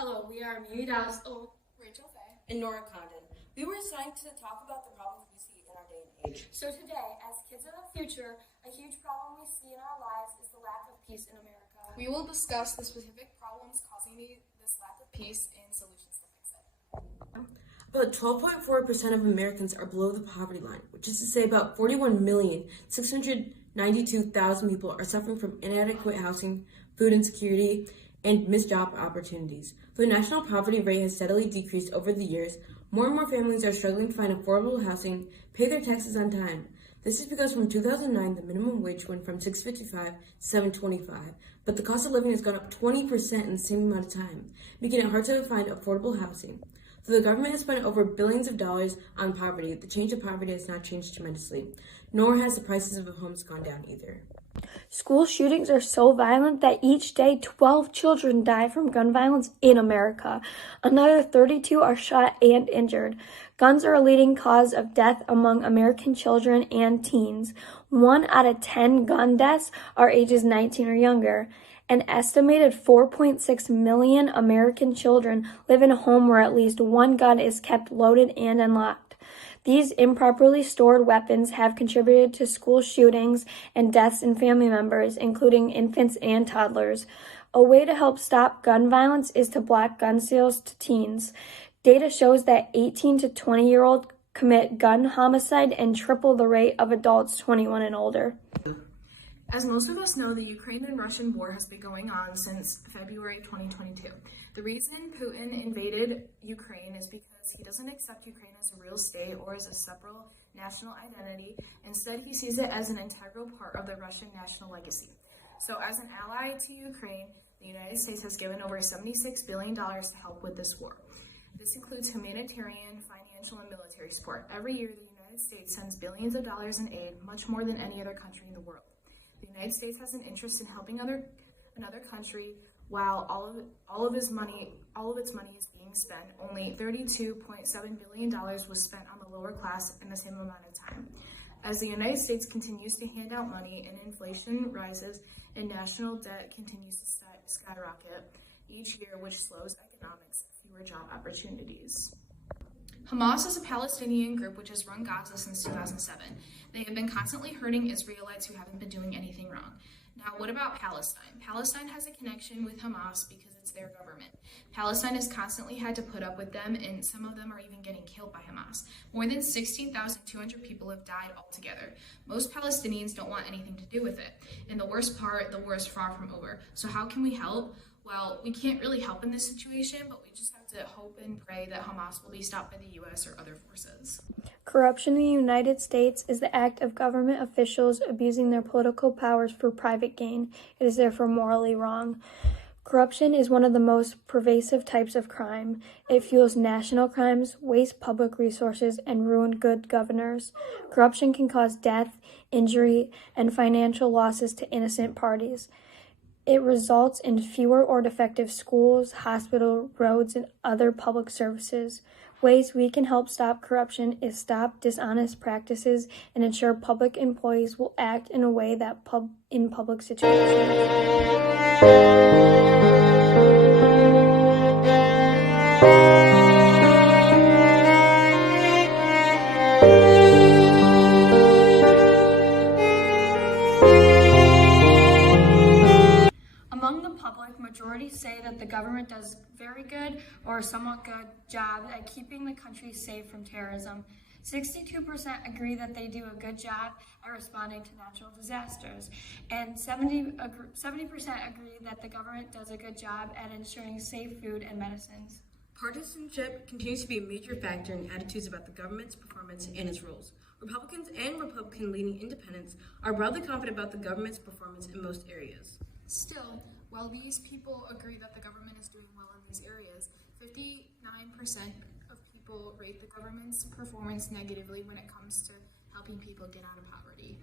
Hello, we are Mimi Dallas, Rachel Faye, and Nora Condon. We were assigned to talk about the problems we see in our day and age. So today, as kids of the future, a huge problem we see in our lives is the lack of peace in America. we will discuss the specific problems causing this lack of peace and solutions to fix it. About 12.4% of Americans are below the poverty line, which is to say about 41,692,000 people are suffering from inadequate housing, food insecurity, and missed job opportunities. Though the national poverty rate has steadily decreased over the years, more and more families are struggling to find affordable housing, pay their taxes on time. This is because from 2009, the minimum wage went from $6.55 to $7.25, but the cost of living has gone up 20% in the same amount of time, making it hard to find affordable housing. Though the government has spent over billions of dollars on poverty, the change of poverty has not changed tremendously, nor has the prices of homes gone down either. School shootings are so violent that each day 12 children die from gun violence in America. Another 32 are shot and injured. Guns are a leading cause of death among American children and teens. 1 out of 10 gun deaths are ages 19 or younger. An estimated 4.6 million American children live in a home where at least one gun is kept loaded and unlocked. These improperly stored weapons have contributed to school shootings and deaths in family members, including infants and toddlers. A way to help stop gun violence is to block gun sales to teens. Data shows that 18 to 20-year-olds commit gun homicide and triple the rate of adults 21 and older. As most of us know, the Ukraine and Russian war has been going on since February 2022. The reason Putin invaded Ukraine is because he doesn't accept Ukraine as a real state or as a separate national identity. Instead, he sees it as an integral part of the Russian national legacy. So as an ally to Ukraine, the United States has given over $76 billion to help with this war. This includes humanitarian, financial, and military support. Every year, the United States sends billions of dollars in aid, much more than any other country in the world. The United States has an interest in helping another country while all of its money is being spent. Only $32.7 billion was spent on the lower class in the same amount of time. As the United States continues to hand out money and inflation rises and national debt continues to skyrocket each year, which slows economics, fewer job opportunities. Hamas is a Palestinian group which has run Gaza since 2007. They have been constantly hurting Israelites who haven't been doing anything wrong. Now, what about Palestine? Palestine has a connection with Hamas because it's their government. Palestine has constantly had to put up with them, and some of them are even getting killed by Hamas. More than 16,200 people have died altogether. Most Palestinians don't want anything to do with it. And the worst part, the war is far from over. So how can we help? Well, we can't really help in this situation, but we just have to hope and pray that Hamas will be stopped by the U.S. or other forces. Corruption in the United States is the act of government officials abusing their political powers for private gain. It is therefore morally wrong. Corruption is one of the most pervasive types of crime. It fuels national crimes, wastes public resources, and ruins good governors. Corruption can cause death, injury, and financial losses to innocent parties. It results in fewer or defective schools, hospitals, roads, and other public services. Ways we can help stop corruption is stop dishonest practices and ensure public employees will act in a way that in public situations. Among the public, majority say that the government does very good or a somewhat good job at keeping the country safe from terrorism. 62% agree that they do a good job at responding to natural disasters, and 70% agree that the government does a good job at ensuring safe food and medicines. Partisanship continues to be a major factor in attitudes about the government's performance and its rules. Republicans and Republican-leaning independents are broadly confident about the government's performance in most areas. Still, while these people agree that the government is doing well in these areas, 59% of people rate the government's performance negatively when it comes to helping people get out of poverty.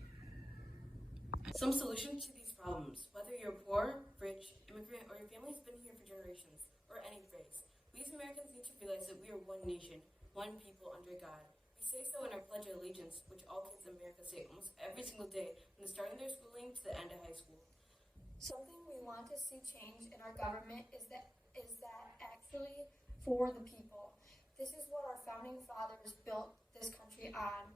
Some solutions to these problems, whether you're poor, rich, immigrant, or your family's been here for generations, or any race, we as Americans need to realize that we are one nation, one people under God. We say so in our Pledge of Allegiance, which all kids in America say almost every single day from starting their schooling to the end of high school. Something we want to see change in our government is that actual for the people. This is what our founding fathers built this country on,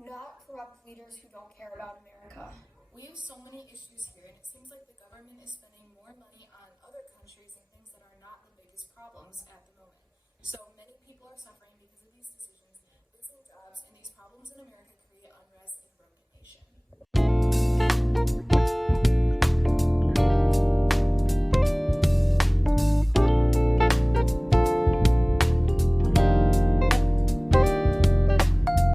not corrupt leaders who don't care about America. We have so many issues here, and it seems like the government is spending more money on other countries and things that are not the biggest problems at the moment. So many people are suffering because of these decisions, losing jobs, and these problems in America create unrest and a broken nation.